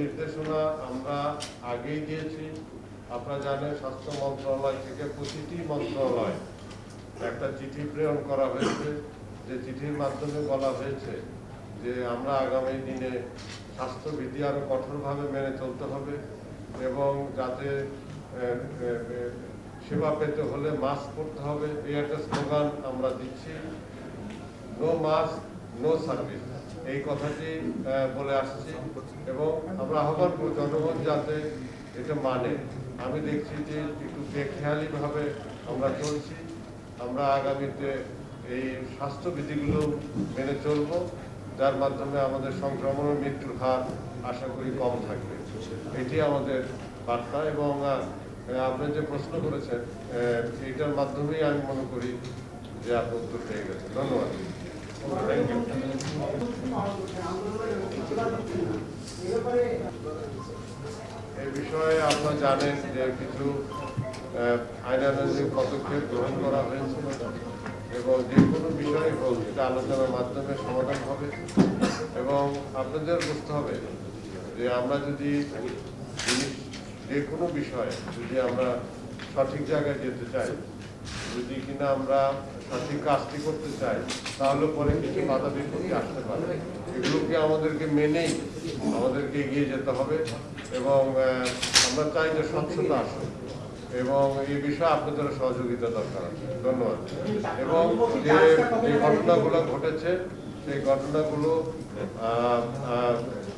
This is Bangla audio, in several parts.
নির্দেশনা আমরা আগেই দিয়েছি। আপনারা জানেন স্বাস্থ্য মন্ত্রণালয় থেকে প্রতিটি মন্ত্রণালয় একটা চিঠি প্রেরণ করা হয়েছে, যে চিঠির মাধ্যমে বলা হয়েছে যে আমরা আগামী দিনে স্বাস্থ্যবিধি আরও কঠোরভাবে মেনে চলতে হবে এবং যাতে সেবা পেতে হলে মাস্ক পরতে হবে। এই একটা স্লোগান আমরা দিচ্ছি, নো মাস্ক নো সার্ভিস, এই কথাটি বলে আসছি এবং আমরা আহ্বান করব জনগণ যাতে এটা মানে। আমি দেখছি যে একটু বেখেয়ালিভাবে আমরা চলছি। আমরা আগামীতে এই স্বাস্থ্যবিধিগুলো মেনে চলব, যার মাধ্যমে আমাদের সংক্রমণ ও মৃত্যুর হার আশা করি কম থাকবে। এটি আমাদের বার্তা এবং আপনি যে প্রশ্ন করেছেন এইটার মাধ্যমেই আমি মনে করি যে আপনি উত্তর পেয়ে গেছেন। ধন্যবাদ। এই বিষয়ে আপনারা জানেন যে কিছু আইনানুগ পদক্ষেপ গ্রহণ করা হয়েছে এবং যে কোনো বিষয় হোক সেটা আলোচনার মাধ্যমে সমাধান হবে এবং আপনাদের বুঝতে হবে যে আমরা যদি যে কোনো বিষয়ে যদি আমরা সঠিক জায়গায় যেতে চাই, যদি কিনা আমরা সঠিক কাজটি করতে চাই, তাহলে পরে কিছু বাধা বিপত্তি আসতে পারে। এগুলোকে আমাদেরকে মেনেই আমাদেরকে এগিয়ে যেতে হবে এবং আমরা চাই যে স্বচ্ছতা আসে এবং এই বিষয়ে আপনাদের সহযোগিতা দরকার আছে। ধন্যবাদ। এবং যে ঘটনাগুলো ঘটেছে সেই ঘটনাগুলো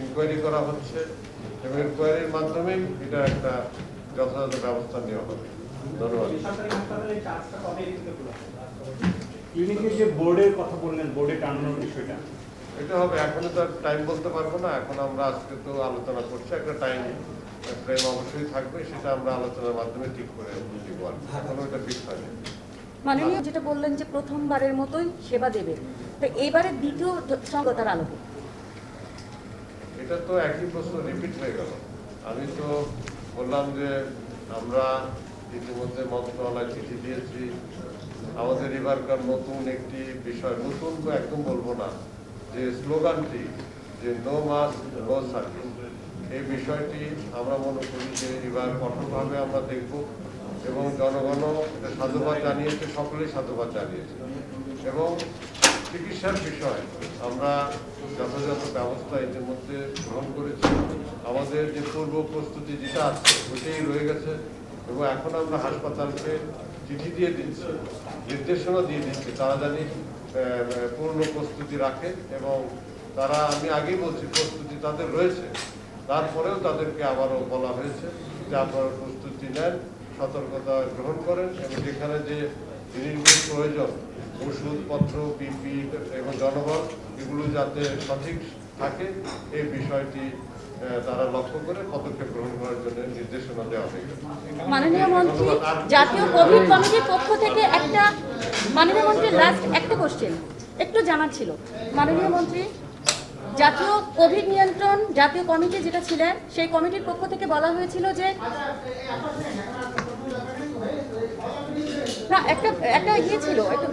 ইনকোয়ারি করা হচ্ছে এবং ইনকোয়ারির মাধ্যমেই এটা একটা যথাযথ ব্যবস্থা নেওয়া হবে। ধন্যবাদ। ক্লিনিকের যে বোর্ডের কথা বললেন, বোর্ডে টানানোর বিষয়টা এটা হবে, এখনো তো টাইম বলতে পারবো না। এখন আমরা আজকে তো আলোচনা করছি, একটা টাইম ফ্রেম অবশ্যই থাকবে, সেটা আমরা আলোচনার মাধ্যমে ঠিক করে দিব। এখনো এটা ফিক্স হয়নি। মাননীয় যেটা বললেন যে প্রথমবারের মতোই সেবা দেবে, তো এবারে দ্বিতীয় সংগতার আলোকে এটা তো একই প্রশ্ন রিপিট হয়ে গেল। আমি তো বললাম যে আমরা ইতিমধ্যে মন্ত্রণালয় চিঠি দিয়েছি। আমাদের এবারকার নতুন একটি বিষয়, নতুন তো একদম বলবো না, যে স্লোগানটি যে নো মাস্ক নো সার্ভিস, এই বিষয়টি আমরা মনে করি যে এবার কঠোরভাবে আমরা দেখব এবং জনগণও সাধুবাদ জানিয়েছে, সকলেই সাধুবাদ জানিয়েছে এবং চিকিৎসার বিষয় আমরা যথাযথ ব্যবস্থা ইতিমধ্যে গ্রহণ করেছি। আমাদের যে পূর্ব প্রস্তুতি যেটা আছে ওইটাই রয়ে গেছে এবং এখন আমরা হাসপাতালকে চিঠি দিয়ে দিচ্ছি, নির্দেশনা দিয়ে দিচ্ছি, তারা জানি পূর্ণ প্রস্তুতি রাখে এবং তারা, আমি আগেই বলছি, প্রস্তুতি তাদের রয়েছে। তারপরেও তাদেরকে আবারও বলা হয়েছে যে আপনারা প্রস্তুতি নেন, সতর্কতা গ্রহণ করেন এবং যেখানে যে জিনিসগুলো প্রয়োজন, ওষুধপত্র, পিপি এবং জনবল, এগুলো যাতে সঠিক থাকে এই বিষয়টি তারা লক্ষ্য করে পদক্ষেপ গ্রহণ করার জন্য নির্দেশনা দেওয়া হয়েছে। মাননীয় মন্ত্রী, জাতীয় কোভিড কমিটির পক্ষ থেকে একটা, মাননীয় মন্ত্রী লাস্ট একটা কোশ্চেন একটু জানার ছিল। মাননীয় মন্ত্রী, জাতীয় কোভিড নিয়ন্ত্রণ জাতীয় কমিটি যেটা ছিলেন, সেই কমিটির পক্ষ থেকে বলা হয়েছিল যে না, একটা ইয়ে ছিল, একটা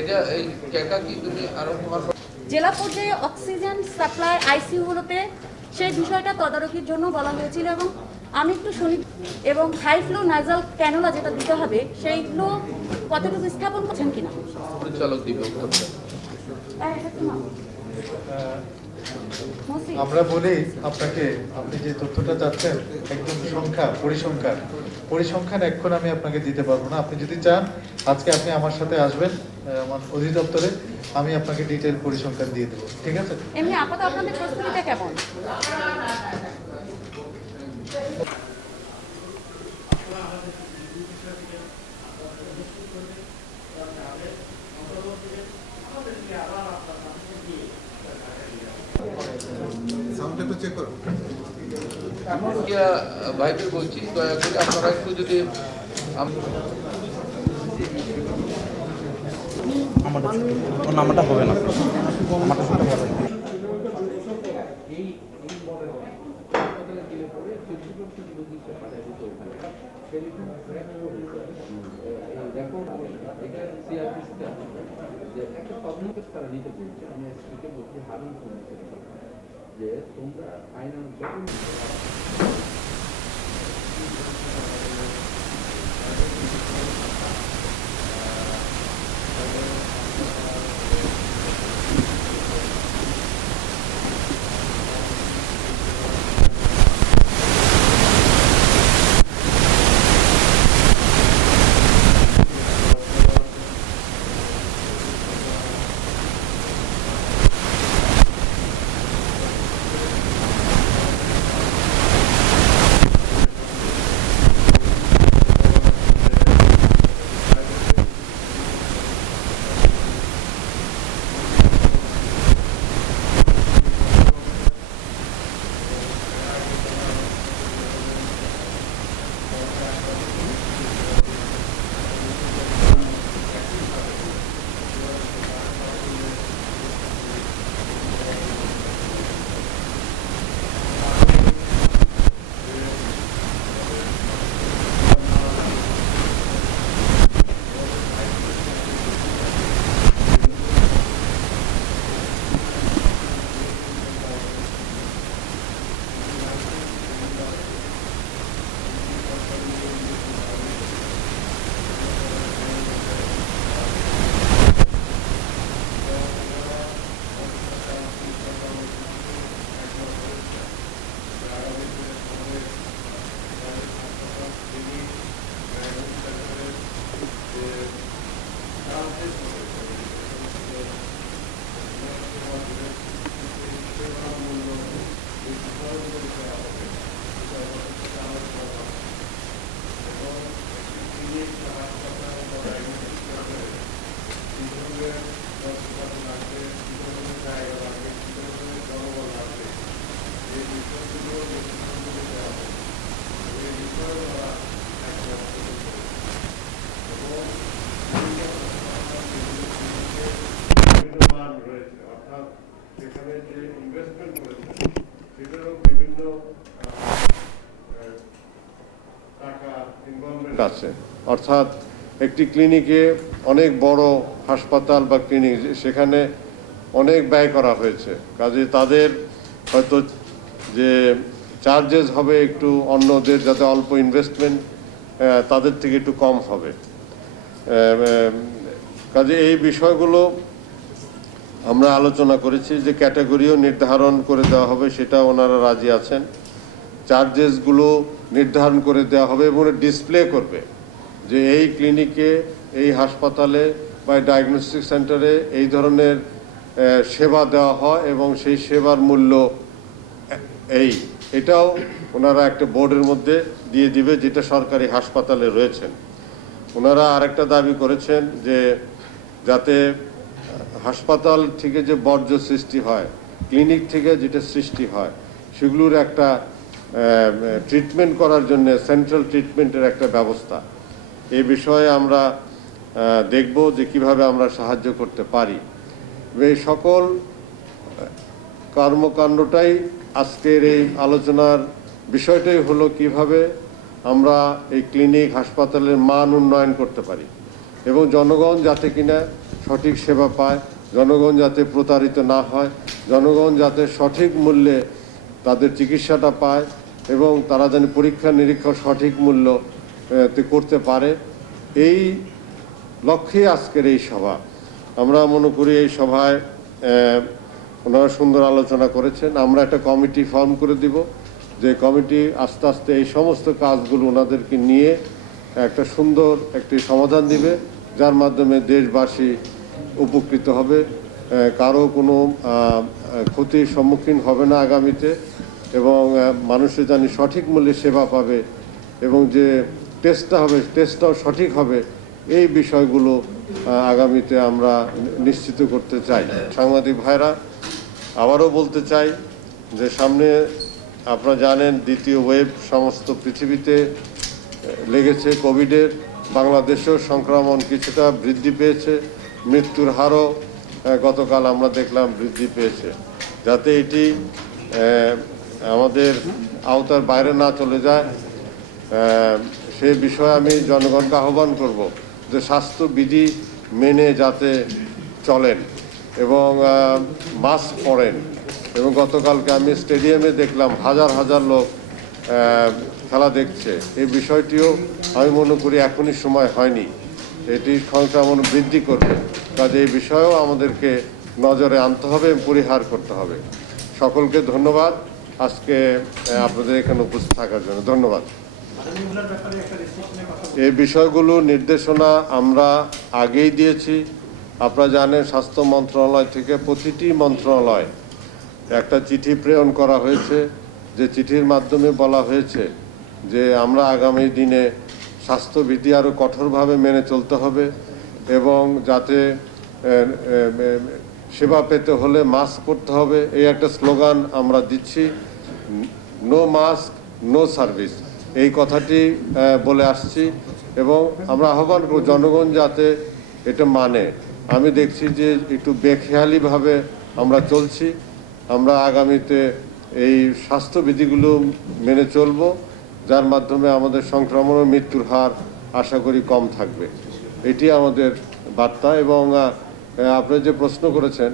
এটা এই টাকা কি তুমি আরো জেলা পর্যায়ে অক্সিজেন সাপ্লাই আইসিইউগুলোতে সেই বিষয়টা তদারকির জন্য বলা হয়েছিল এবং আমি একটু শুনি এবং হাই ফ্লো নাজাল ক্যানুলা যেটা দিতে হবে সেইগুলো কতটুকু স্থাপন করছেন কিনা পরিচালক দিবে। আমরা বলি আপনাকে, আপনি যে তথ্যটা চাচ্ছেন একদম সংখ্যা, পরিসংখ্যান এখন আমি আপনাকে দিতে পারবো না। আপনি যদি চান আজকে আপনি আমার সাথে আসবেন আমার অধিদপ্তরে, আমি আপনাকে ডিটেইল পরিসংখ্যান দিয়ে দেবো। ঠিক আছে? এমনি আপাতত আপনাদের প্রস্তুতিটা কেমন? ভাইকে বলছি, দয়া করে আপনারা একটু যদি নাম্বারটা হবে না, আমারটা শুনতে হবে। দেখো এটা সিআরপিসিতে আছে যে একটা তদন্ত তারা নিতে বলছে। আমি এসপিকে বলছি, হারুন যে তোমরা ফাইনাল মান রয়েছে, অর্থাৎ সেখানে যে ইনভেস্টমেন্ট করেছে সেটারও বিভিন্ন টাকা ইনভলভমেন্ট আছে। অর্থাৎ একটি ক্লিনিকে অনেক বড় হাসপাতাল বা ক্লিনিক, সেখানে অনেক ব্যয় করা হয়েছে, কাজে তাদের হয়তো যে চার্জেস হবে একটু অন্যদের যাতে অল্প ইনভেস্টমেন্ট তাদের থেকে একটু কম হবে। কাজে এই বিষয়গুলো আমরা আলোচনা করেছি যে ক্যাটাগরিও নির্ধারণ করে দেওয়া হবে, সেটা ওনারা রাজি আছেন। চার্জেসগুলো নির্ধারণ করে দেওয়া হবে এবং ডিসপ্লে করবে যে এই ক্লিনিকে, এই হাসপাতালে বা ডায়াগনস্টিক সেন্টারে এই ধরনের সেবা দেওয়া হয় এবং সেই সেবার মূল্য এটাও ওনারা একটা বোর্ডের মধ্যে দিয়ে দিবে, যেটা সরকারি হাসপাতালে রয়েছেন। ওনারা আরেকটা দাবি করেছেন যে যাতে হাসপাতাল থেকে যে বর্জ্য সৃষ্টি হয়, ক্লিনিক থেকে যেটা সৃষ্টি হয়, সেগুলোর একটা ট্রিটমেন্ট করার জন্য সেন্ট্রাল ট্রিটমেন্টের একটা ব্যবস্থা। এই বিষয়ে আমরা দেখব যে কিভাবে আমরা সাহায্য করতে পারি। এই সকল কর্মকাণ্ডটাই আজকের এই আলোচনার বিষয়টাই হলো কিভাবে আমরা এই ক্লিনিক হাসপাতালের মান উন্নয়ন করতে পারি এবং জনগণ যাতে কিনা সঠিক সেবা পায়, জনগণ যাতে প্রতারিত না হয়, জনগণ যাতে সঠিক মূল্যে তাদের চিকিৎসাটা পায় এবং তারা যেন পরীক্ষা নিরীক্ষা সঠিক মূল্য করতে পারে, এই লক্ষ্যে আজকের এই সভা। আমরা মনে করি এই সভায় ওনারা সুন্দর আলোচনা করেছেন। আমরা একটা কমিটি ফর্ম করে দিব, যে কমিটি আস্তে আস্তে এই সমস্ত কাজগুলো ওনাদেরকে নিয়ে একটা সুন্দর একটি সমাধান দিবে, যার মাধ্যমে দেশবাসী উপকৃত হবে, কারো কোনো ক্ষতির সম্মুখীন হবে না আগামীতে, এবং মানুষের জানি সঠিক মূল্যে সেবা পাবে এবং যে টেস্টটা হবে টেস্টটাও সঠিক হবে। এই বিষয়গুলো আগামীতে আমরা নিশ্চিত করতে চাই। সাংবাদিক ভাইরা, আবারও বলতে চাই যে সামনে আপনারা জানেন দ্বিতীয় ওয়েভ সমস্ত পৃথিবীতে লেগেছে কোভিডের। বাংলাদেশেও সংক্রমণ কিছুটা বৃদ্ধি পেয়েছে, মৃত্যুর হারও গতকাল আমরা দেখলাম বৃদ্ধি পেয়েছে। যাতে এটি আমাদের আওতার বাইরে না চলে যায়, সে বিষয়ে আমি জনগণকে আহ্বান করব যে স্বাস্থ্যবিধি মেনে যাতে চলেন এবং মাস্ক পরেন। এবং গতকালকে আমি স্টেডিয়ামে দেখলাম হাজার হাজার লোক খেলা দেখছে। এই বিষয়টিও আমি মনে করি এখনই সময় হয়নি, এটি সংক্রমণ বৃদ্ধি করবে, কাজে এই বিষয়েও আমাদেরকে নজরে আনতে হবে এবং পরিহার করতে হবে। সকলকে ধন্যবাদ আজকে আপনাদের এখানে উপস্থিত থাকার জন্য। ধন্যবাদ। এই বিষয়গুলো নির্দেশনা আমরা আগেই দিয়েছি। আপনারা জানেন স্বাস্থ্য মন্ত্রণালয় থেকে প্রতিটি মন্ত্রণালয় একটা চিঠি প্রেরণ করা হয়েছে, যে চিঠির মাধ্যমে বলা হয়েছে যে আমরা আগামী দিনে স্বাস্থ্যবিধি আরও কঠোরভাবে মেনে চলতে হবে এবং যাতে সেবা পেতে হলে মাস্ক পরতে হবে। এই একটা স্লোগান আমরা দিচ্ছি, নো মাস্ক নো সার্ভিস, এই কথাটি বলে আসছি এবং আমরা আহ্বান করব জনগণ যাতে এটা মানে। আমি দেখছি যে একটু বেখেয়ালিভাবে আমরা চলছি। আমরা আগামীতে এই স্বাস্থ্যবিধিগুলো মেনে চলব, যার মাধ্যমে আমাদের সংক্রমণ ও মৃত্যুর হার আশা করি কম থাকবে। এটি আমাদের বার্তা এবং আপনি যে প্রশ্ন করেছেন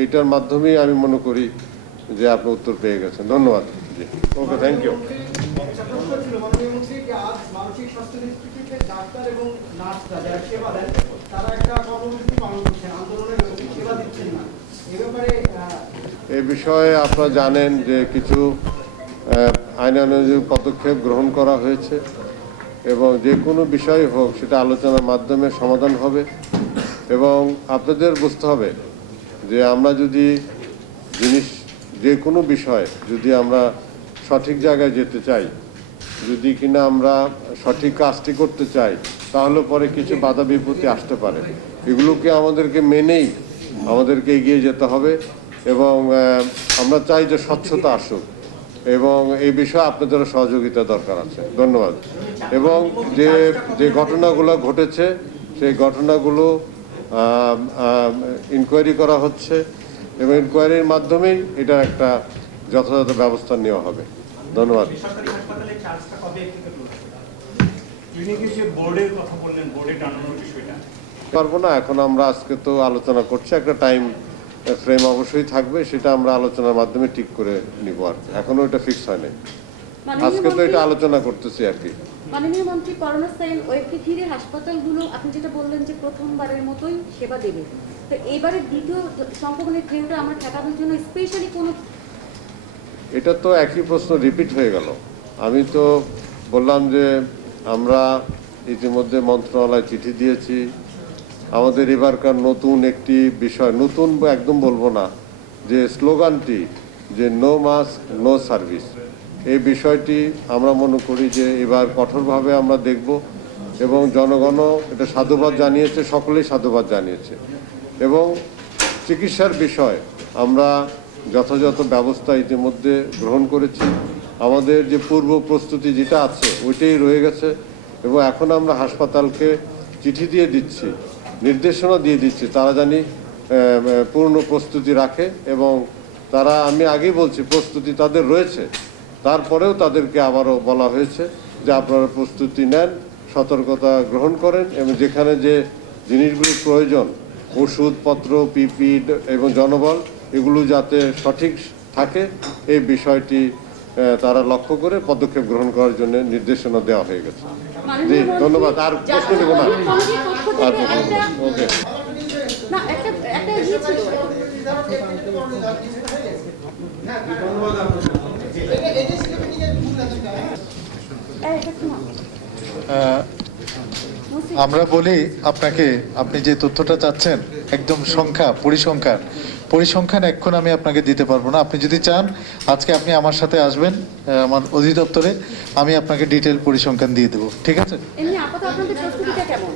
এইটার মাধ্যমেই আমি মনে করি যে আপনি উত্তর পেয়ে গেছেন। ধন্যবাদ। জি, ওকে, থ্যাংক ইউ। মানসিক স্বাস্থ্য ইনস্টিটিউটের ডাক্তার এবং নার্সরা যারা সেবা দেন তারা একটা কর্মসূচি পালন করছেন, আন্দোলনের সেবা দিচ্ছেন না, এ ব্যাপারে এই বিষয়ে আপনারা জানেন যে কিছু আইনানুগ পদক্ষেপ গ্রহণ করা হয়েছে এবং যে কোনো বিষয় হোক সেটা আলোচনার মাধ্যমে সমাধান হবে। এবং আপনাদের বুঝতে হবে যে আমরা যদি যে কোনো বিষয় যদি আমরা সঠিক জায়গায় যেতে চাই, যদি কিনা আমরা সঠিক কাজটি করতে চাই, তাহলে পরে কিছু বাধা বিপত্তি আসতে পারে। এগুলোকে আমাদেরকে মেনেই আমাদেরকে এগিয়ে যেতে হবে এবং আমরা চাই যে স্বচ্ছতা আসুক এবং এই বিষয়ে আপনাদেরও সহযোগিতা দরকার আছে। ধন্যবাদ। এবং যে ঘটনাগুলো ঘটেছে সেই ঘটনাগুলো ইনকোয়ারি করা হচ্ছে এবং ইনকোয়ারির মাধ্যমেই এটার একটা যথাযথ ব্যবস্থা নেওয়া হবে। ধন্যবাদ। পারবো না এখন, আমরা আজকে তো আলোচনা করছি, একটা টাইম ফ্রেম অবশ্যই থাকবে, সেটা আমরা আলোচনার মাধ্যমে ঠিক করে নিব। আর এখনো এটা ফিক্স হয়নি, আজকে তো এটা আলোচনা করতেছি আর কি। মাননীয় মন্ত্রী, করোনা সাইন ওয়েভকে ঘিরে হাসপাতালগুলো আপনি যেটা বললেন যে প্রথমবারের মতোই সেবা দেবে, তো এবারে দ্বিতীয় সংক্রমণের ঢেউটা আমরা ঠেকানোর জন্য স্পেশালি কোনো, এটা তো একই প্রশ্ন রিপিট হয়ে গেল। আমি তো বললাম যে আমরা ইতিমধ্যে মন্ত্রণালয় চিঠি দিয়েছি। আমাদের এবারকার নতুন একটি বিষয়, নতুন একদম বলবো না, যে স্লোগানটি যে নো মাস্ক নো সার্ভিস, এই বিষয়টি আমরা মনে করি যে এবার কঠোরভাবে আমরা দেখব এবং জনগণও এটা সাধুবাদ জানিয়েছে, সকলেই সাধুবাদ জানিয়েছে। এবং চিকিৎসার বিষয় আমরা যথাযথ ব্যবস্থা ইতিমধ্যে গ্রহণ করেছি। আমাদের যে পূর্ব প্রস্তুতি যেটা আছে ওইটাই রয়ে গেছে এবং এখন আমরা হাসপাতালকে চিঠি দিয়ে দিচ্ছি, নির্দেশনা দিয়ে দিচ্ছি, তারা জানি পূর্ণ প্রস্তুতি রাখে এবং তারা, আমি আগেই বলছি, প্রস্তুতি তাদের রয়েছে। তারপরেও তাদেরকে আবারও বলা হয়েছে যে আপনারা প্রস্তুতি নেন, সতর্কতা গ্রহণ করেন এবং যেখানে যে জিনিসগুলি প্রয়োজন, ওষুধপত্র, পিপি এবং জনবল, এগুলো যাতে সঠিক থাকে এই বিষয়টি তারা লক্ষ্য করে পদক্ষেপ গ্রহণ করার জন্য নির্দেশনা দেওয়া হয়ে গেছে। জি, ধন্যবাদ। আর প্রশ্ন নেব না, আর ওকে। না একটা ইয়ে ছিল, আমরা বলি আপনাকে, আপনি যে তথ্যটা চাচ্ছেন একদম সংখ্যা, পরিসংখ্যান এখন আমি আপনাকে দিতে পারবো না। আপনি যদি চান আজকে আপনি আমার সাথে আসবেন আমার অধিদপ্তরে, আমি আপনাকে ডিটেল পরিসংখ্যান দিয়ে দেবো। ঠিক আছে? এমনি আপাতত আপনাদের প্রস্তুতিটা কেমন?